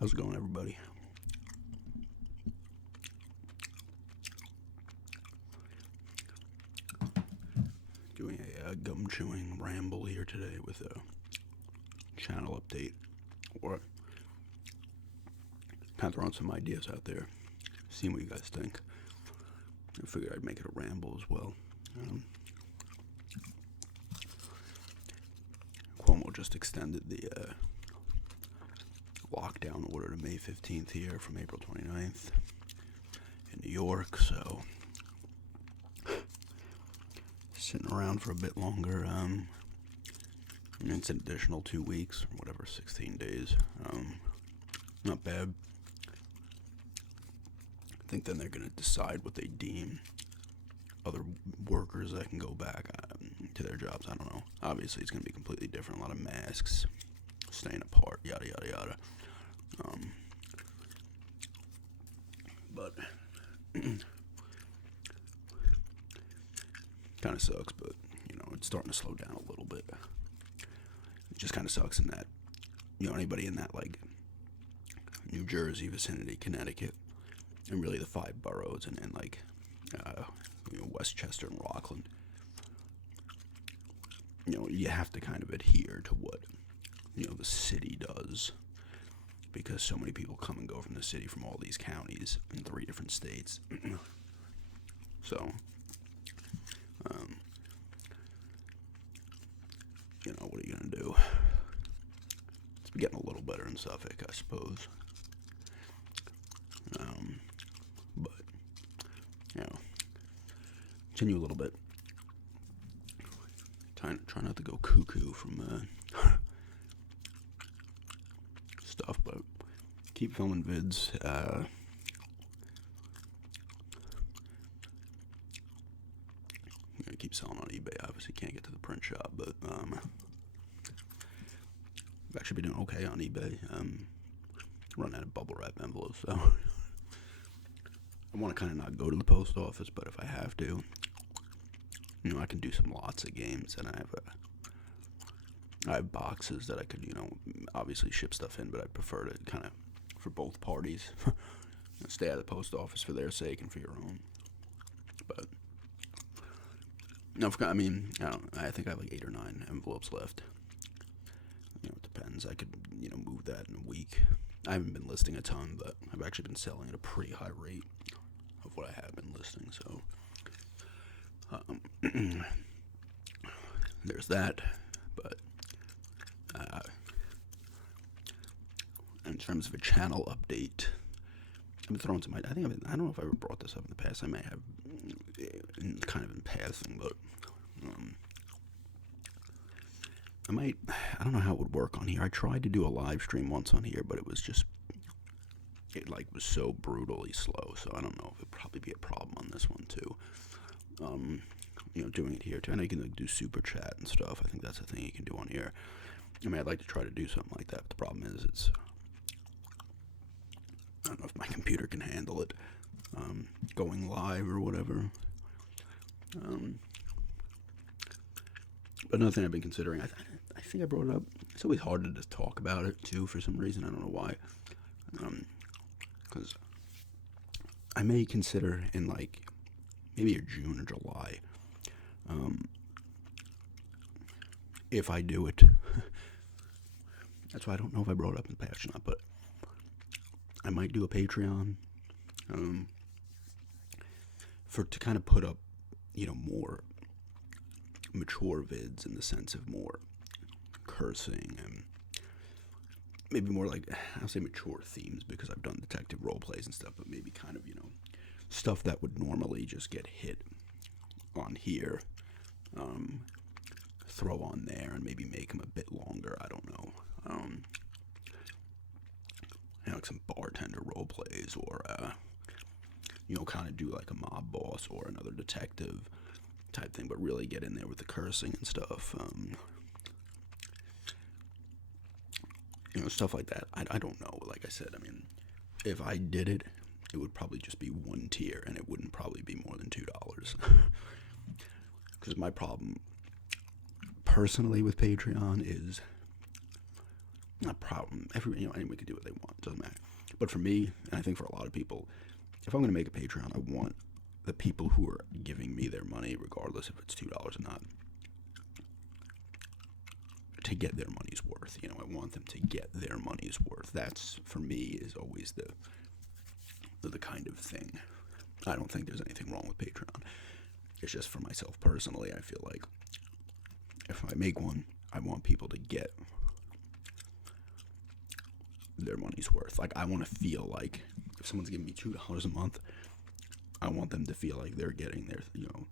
How's it going, everybody? Doing a gum chewing ramble here today with a channel update, or kind of throwing some ideas out there, seeing what you guys think. I figured I'd make it a ramble as well. Cuomo just extended the lockdown order to May 15th here from April 29th in New York, so sitting around for a bit longer. It's an additional 2 weeks, or whatever, 16 days. Not bad. I think then they're going to decide what they deem other workers that can go back to their jobs. I don't know. Obviously, it's going to be completely different. A lot of masks, staying apart, yada, yada, yada. But kind of sucks, but, it's starting to slow down a little bit. It just kind of sucks in that, anybody in that, New Jersey vicinity, Connecticut, and really the 5 boroughs, and Westchester and Rockland, you have to kind of adhere to what, the city does, because so many people come and go from the city from all these counties in 3 different states. So, what are you going to do? It's getting a little better in Suffolk, I suppose. But, continue a little bit. Try not to go cuckoo from stuff, but keep filming vids. Keep selling on eBay. Obviously can't get to the print shop, but I've actually been doing okay on eBay. Running out of bubble wrap envelopes, so I want to kind of not go to the post office, but if I have to, I can do some lots of games, and I have boxes that I could, obviously ship stuff in, but I prefer to kind of, for both parties, stay at the post office for their sake and for your own. But no, I think I have 8 or 9 envelopes left. It depends. I could, move that in a week. I haven't been listing a ton, but I've actually been selling at a pretty high rate of what I have been listing, so there's that. But in terms of a channel update, I've been throwing some. I don't know if I ever brought this up in the past. I may have, kind of in passing, but I don't know how it would work on here. I tried to do a live stream once on here, but it was was so brutally slow, so I don't know if it'd probably be a problem on this one too. Doing it here too. I know you can do super chat and stuff. I think that's a thing you can do on here. I'd like to try to do something like that, but the problem is I don't know if my computer can handle it, going live or whatever. But another thing I've been considering, I think I brought it up. It's always hard to just talk about it too, for some reason. I don't know why. Because I may consider in maybe June or July, if I do it. That's why I don't know if I brought it up in the past or not, but I might do a Patreon, to kind of put up, more mature vids, in the sense of more cursing and maybe more I'll say mature themes, because I've done detective role plays and stuff, but maybe kind of, stuff that would normally just get hit on here, throw on there and maybe make them a bit longer. I don't know. Some bartender role plays, or kind of do a mob boss or another detective type thing, but really get in there with the cursing and stuff. Stuff like that. I don't know. Like I said, if I did it, it would probably just be 1 tier, and it wouldn't probably be more than $2. Because my problem, personally, with Patreon is not a problem. Anyone can do what they want. It doesn't matter. But for me, and I think for a lot of people, if I'm going to make a Patreon, I want the people who are giving me their money, regardless if it's $2 or not, to get their money's worth. I want them to get their money's worth. That's, for me, is always the kind of thing. I don't think there's anything wrong with Patreon. It's just for myself personally, I feel like if I make one, I want people to get their money's worth. Like, I want to feel like if someone's giving me $2 a month, I want them to feel like they're getting their,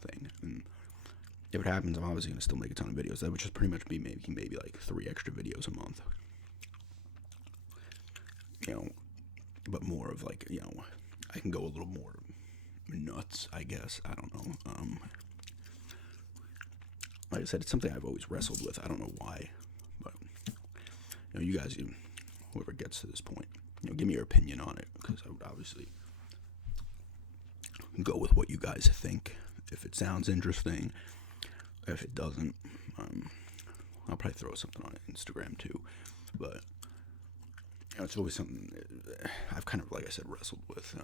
thing. And if it happens, I'm obviously going to still make a ton of videos. That would just pretty much be making maybe like 3 extra videos a month. But more of like, I can go a little more nuts, I guess. I don't know. Like I said, it's something I've always wrestled with. I don't know why, but you guys, whoever gets to this point, give me your opinion on it, because I would obviously go with what you guys think. If it sounds interesting, if it doesn't, I'll probably throw something on Instagram too. But it's always something I've kind of, like I said, wrestled with.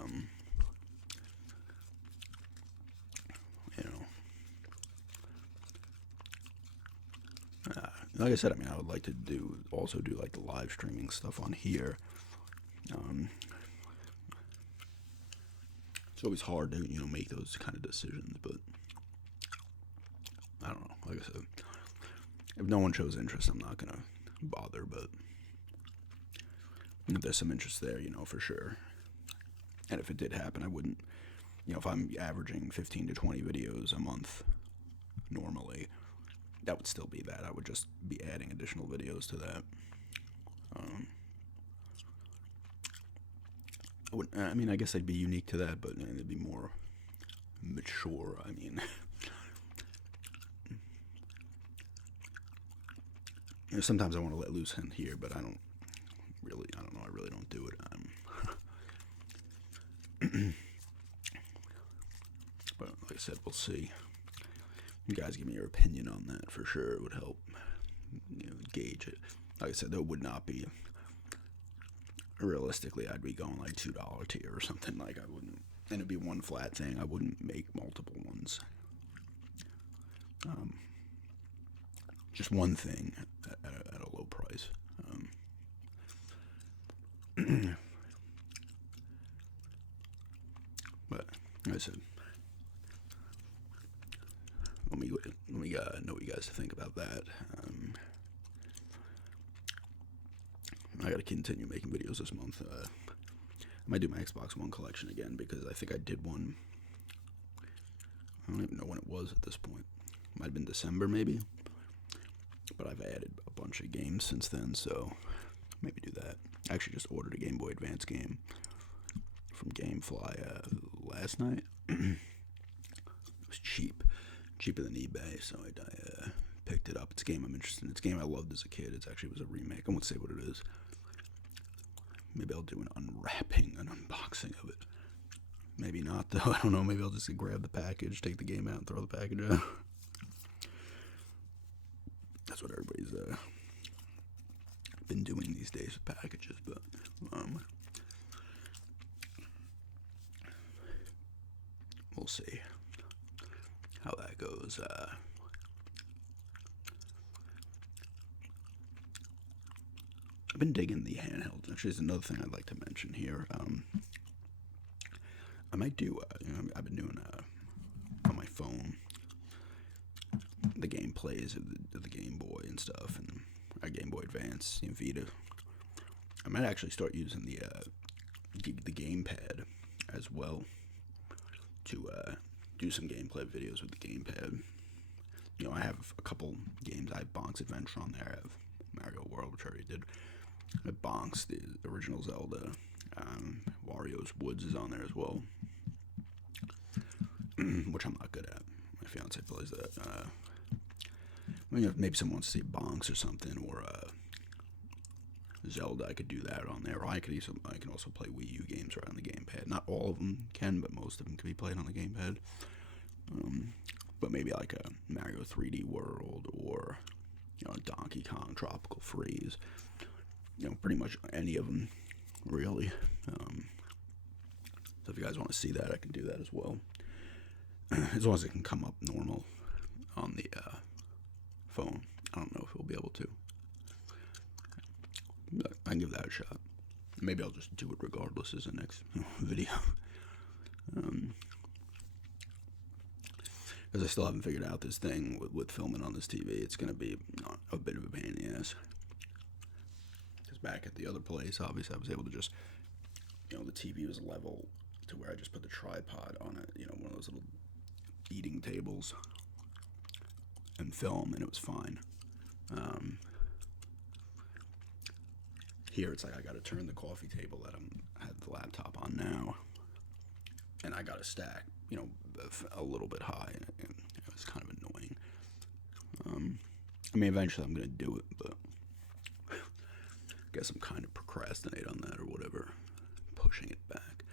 Like I said, I would like to also do like the live streaming stuff on here. It's always hard to, make those kind of decisions, but I don't know. Like I said, if no one shows interest, I'm not gonna bother, but if there's some interest there, for sure. And if it did happen, I wouldn't, if I'm averaging 15 to 20 videos a month normally, that would still be that. I would just be adding additional videos to that. I guess I'd be unique to that, but it'd be more mature. Sometimes I want to let loose in here, but I don't know, I really don't do it. But like I said, we'll see. You guys give me your opinion on that for sure. It would help, gauge it. Like I said, there would not be, realistically, I'd be going like $2 tier or something. Like, I wouldn't, and it'd be one flat thing. I wouldn't make multiple ones. Just one thing at a low price. But like I said, let me know what you guys think about that. I gotta continue making videos this month. I might do my Xbox One collection again, because I think I did one. I don't even know when it was at this point. Might have been December maybe. But I've added a bunch of games since then, so maybe do that. I actually just ordered a Game Boy Advance game from GameFly last night. It was cheaper than eBay, so I picked it up. It's a game I'm interested in. It's a game I loved as a kid. It actually was a remake. I won't say what it is. Maybe I'll do an unboxing of it. Maybe not, though. I don't know. Maybe I'll just grab the package, take the game out, and throw the package out. That's what everybody's been doing these days with packages, but we'll see how that goes. I've been digging the handheld. Actually, there's another thing I'd like to mention here. I might do, I've been doing on my phone the gameplays of the Game Boy and stuff, and our Game Boy Advance, Vita. I might actually start using the gamepad as well to do some gameplay videos with the gamepad. I have a couple games. I have Bonk's Adventure on there. I have Mario World, which I already did. I have Bonk's, the original Zelda. Wario's Woods is on there as well, which I'm not good at. My fiance plays that. Maybe someone wants to see Bonk's or something, or Zelda. I could do that on there. Or I can also play Wii U games right on the gamepad. Not all of them can, but most of them can be played on the gamepad. But maybe like a Mario 3D World, or Donkey Kong Tropical Freeze. pretty much any of them, really. So if you guys want to see that, I can do that as well. As long as it can come up normal on the phone. I don't know if we'll be able to. But I can give that a shot. Maybe I'll just do it regardless as the next video. Because I still haven't figured out this thing with filming on this TV. It's going to be a bit of a pain in the ass. Because back at the other place, obviously I was able to just, the TV was level to where I just put the tripod on it, one of those little eating tables, and film, and it was fine. Here it's like I got to turn the coffee table that I have the laptop on now, and I got to stack, a little bit high, and it's kind of annoying. Eventually I'm gonna do it, but I guess I'm kind of procrastinating on that or whatever, pushing it back.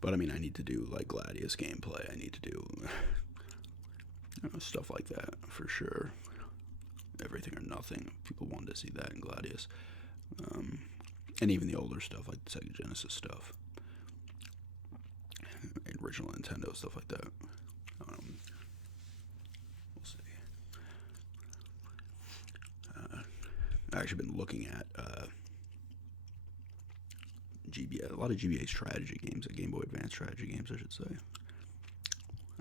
But I need to do like Gladius gameplay. I need to do stuff like that for sure. Everything or Nothing. People wanted to see that in Gladius. And even the older stuff, like the Sega Genesis stuff. Original Nintendo, stuff like that. We'll see. I've actually been looking at a lot of GBA strategy games, Game Boy Advance strategy games, I should say.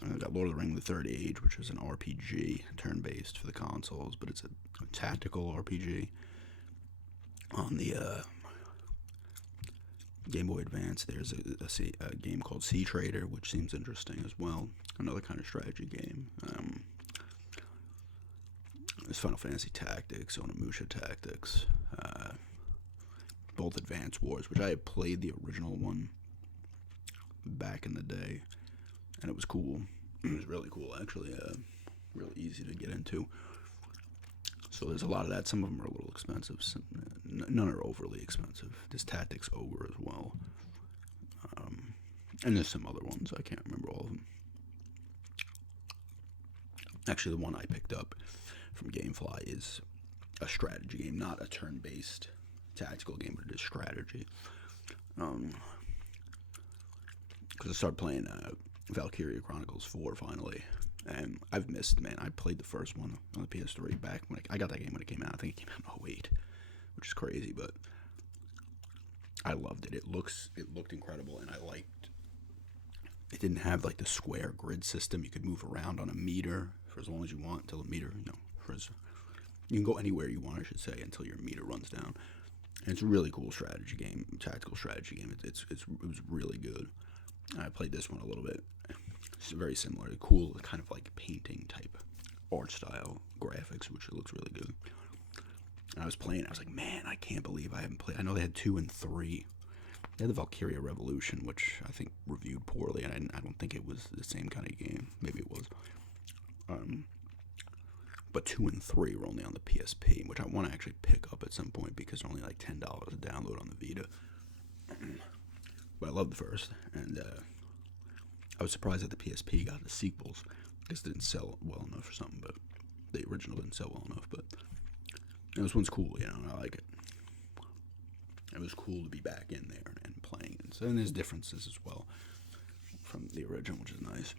I've got Lord of the Ring: The Third Age, which is an RPG, turn-based for the consoles, but it's a tactical RPG. On the Game Boy Advance, there's a game called Sea Trader, which seems interesting as well. Another kind of strategy game. There's Final Fantasy Tactics, Onimusha Tactics, both Advance Wars, which I had played the original one back in the day, and it was cool. It was really cool, actually. Really easy to get into. So there's a lot of that. Some of them are a little expensive. None are overly expensive. There's Tactics Ogre as well. And there's some other ones. I can't remember all of them. Actually, the one I picked up from Gamefly is a strategy game, not a turn-based tactical game, but it is strategy. Because I started playing Valkyria Chronicles 4 finally. And I've missed, man. I played the first one on the PS3 back when I got that game when it came out. I think it came out in 2008, which is crazy, but I loved it. It looked incredible, and I liked. It didn't have like the square grid system. You could move around on a meter for as long as you want until the meter, you can go anywhere you want, I should say, until your meter runs down. And it's a really cool strategy game, tactical strategy game. It was really good. I played this one a little bit. It's very similar, cool, kind of like painting type art style graphics, which looks really good. And I was playing, I was like, man, I can't believe I haven't played. I know they had 2 and 3. They had the Valkyria Revolution, which I think reviewed poorly, and I don't think it was the same kind of game. Maybe it was. But 2 and 3 were only on the PSP, which I want to actually pick up at some point because they're only like $10 a download on the Vita. But I love the first, and I was surprised that the PSP got the sequels. I guess it didn't sell well enough or something, but the original didn't sell well enough. But this one's cool, and I like it. It was cool to be back in there and playing. And there's differences as well from the original, which is nice.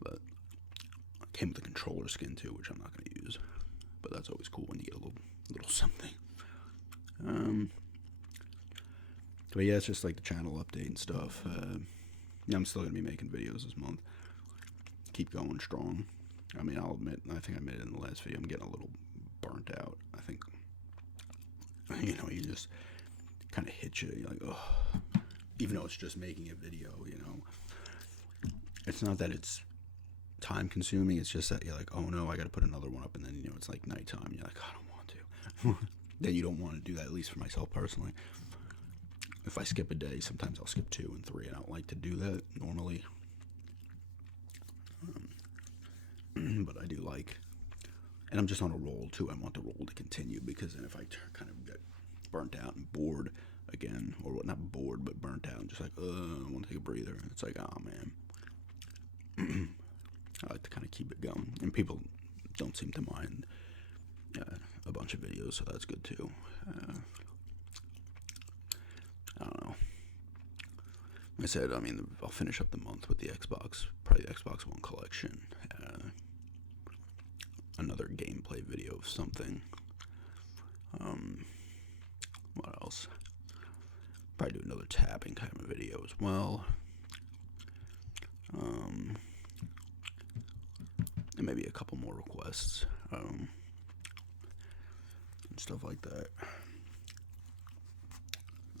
But it came with a controller skin too, which I'm not going to use. But that's always cool when you get a little something. But yeah, it's just like the channel update and stuff. I'm still going to be making videos this month. Keep going strong. I'll admit, I think I admitted in the last video, I'm getting a little burnt out. I think, you just kind of hit you. You're like, oh, even though it's just making a video, It's not that it's time consuming, it's just that you're like, oh no, I got to put another one up, and then, it's like nighttime, you're like, I don't want to. Then you don't want to do that, at least for myself personally. If I skip a day, sometimes I'll skip 2 and 3. I don't like to do that normally. But I do like, and I'm just on a roll too. I want the roll to continue, because then if I kind of get burnt out and bored again, or what, not bored, but burnt out and just like, I want to take a breather. And it's like, oh man. I like to kind of keep it going, and people don't seem to mind. a bunch of videos, so that's good too. I don't know. Like I said, I mean, I'll finish up the month with the Xbox, probably the Xbox One collection. Another gameplay video of something. What else? Probably do another tapping kind of video as well. And maybe a couple more requests. And stuff like that.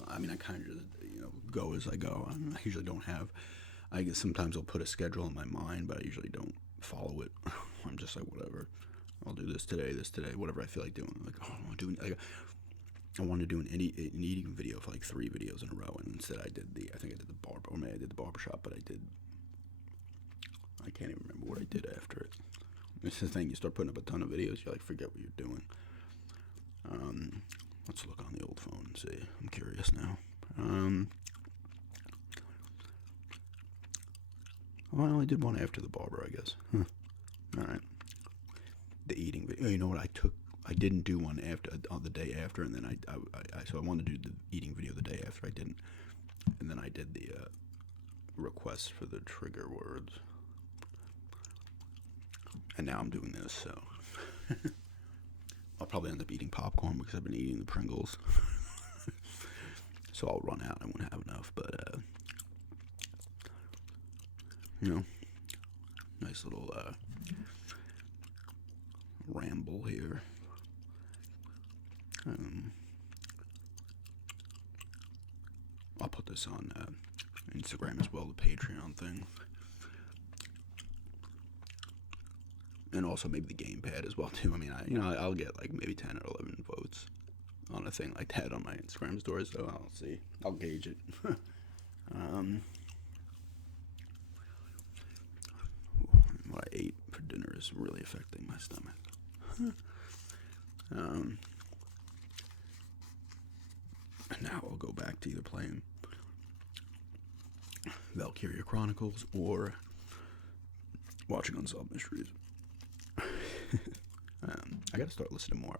I mean, I kind of just, go as I go. I usually don't have, I guess sometimes I'll put a schedule in my mind, but I usually don't follow it. I'm just like, whatever. I'll do this today, whatever I feel like doing. Like, oh, I wanted to do an eating video for like 3 videos in a row, and instead I did I think I did the barber, or maybe I did the barbershop, but I can't even remember what I did after it. It's the thing, you start putting up a ton of videos, you like forget what you're doing. Let's look on the old phone and see. I'm curious now. Well, I only did one after the barber, I guess. Alright. The eating video. You know what? I didn't do one on the day after, and then so I wanted to do the eating video the day after. I didn't. And then I did the request for the trigger words. And now I'm doing this, so. I'll probably end up eating popcorn because I've been eating the Pringles. So I'll run out. I won't have enough, but, nice little ramble here. I'll put this on Instagram as well, the Patreon thing. And also maybe the gamepad as well too. I mean, I'll get like maybe 10 or 11 votes on a thing like that on my Instagram stories, so I'll see. I'll gauge it. What I ate for dinner is really affecting my stomach. And now I'll go back to either playing Valkyria Chronicles or watching Unsolved Mysteries. I gotta start listening more.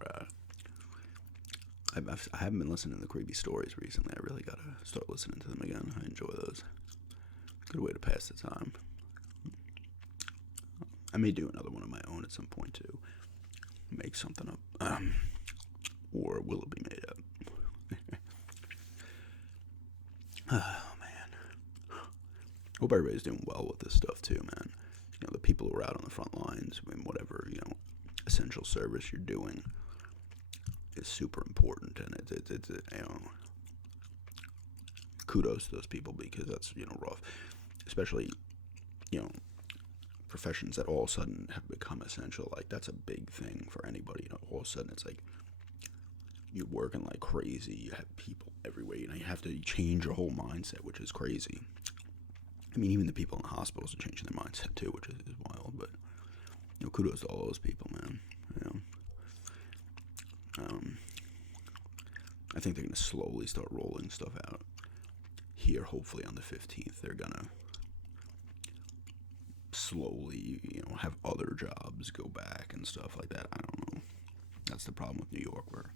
I haven't been listening to the creepy stories recently. I really gotta start listening to them again. I enjoy those. Good way to pass the time. I may do another one of my own at some point too. Make something up. Or will it be made up? Oh, man. Hope everybody's doing well with this stuff too, man. The people who are out on the front lines, I mean, whatever, essential service you're doing is super important, and it's kudos to those people, because that's, rough, especially, professions that all of a sudden have become essential. Like, that's a big thing for anybody. All of a sudden it's like you're working like crazy. You have people everywhere. You have to change your whole mindset, which is crazy. I mean, even the people in the hospitals are changing their mindset too, which is wild. But kudos to all those people, man. I think they're gonna slowly start rolling stuff out here. Hopefully on the 15th, they're gonna slowly, have other jobs go back and stuff like that. I don't know. That's the problem with New York. We're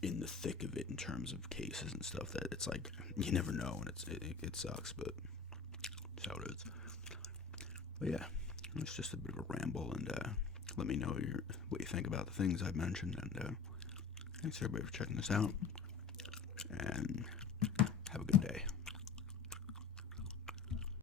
in the thick of it in terms of cases and stuff, that it's like you never know, and it sucks, but that's how it is. But yeah, it's just a bit of a ramble, and let me know what you think about the things I've mentioned, and thanks everybody for checking this out, and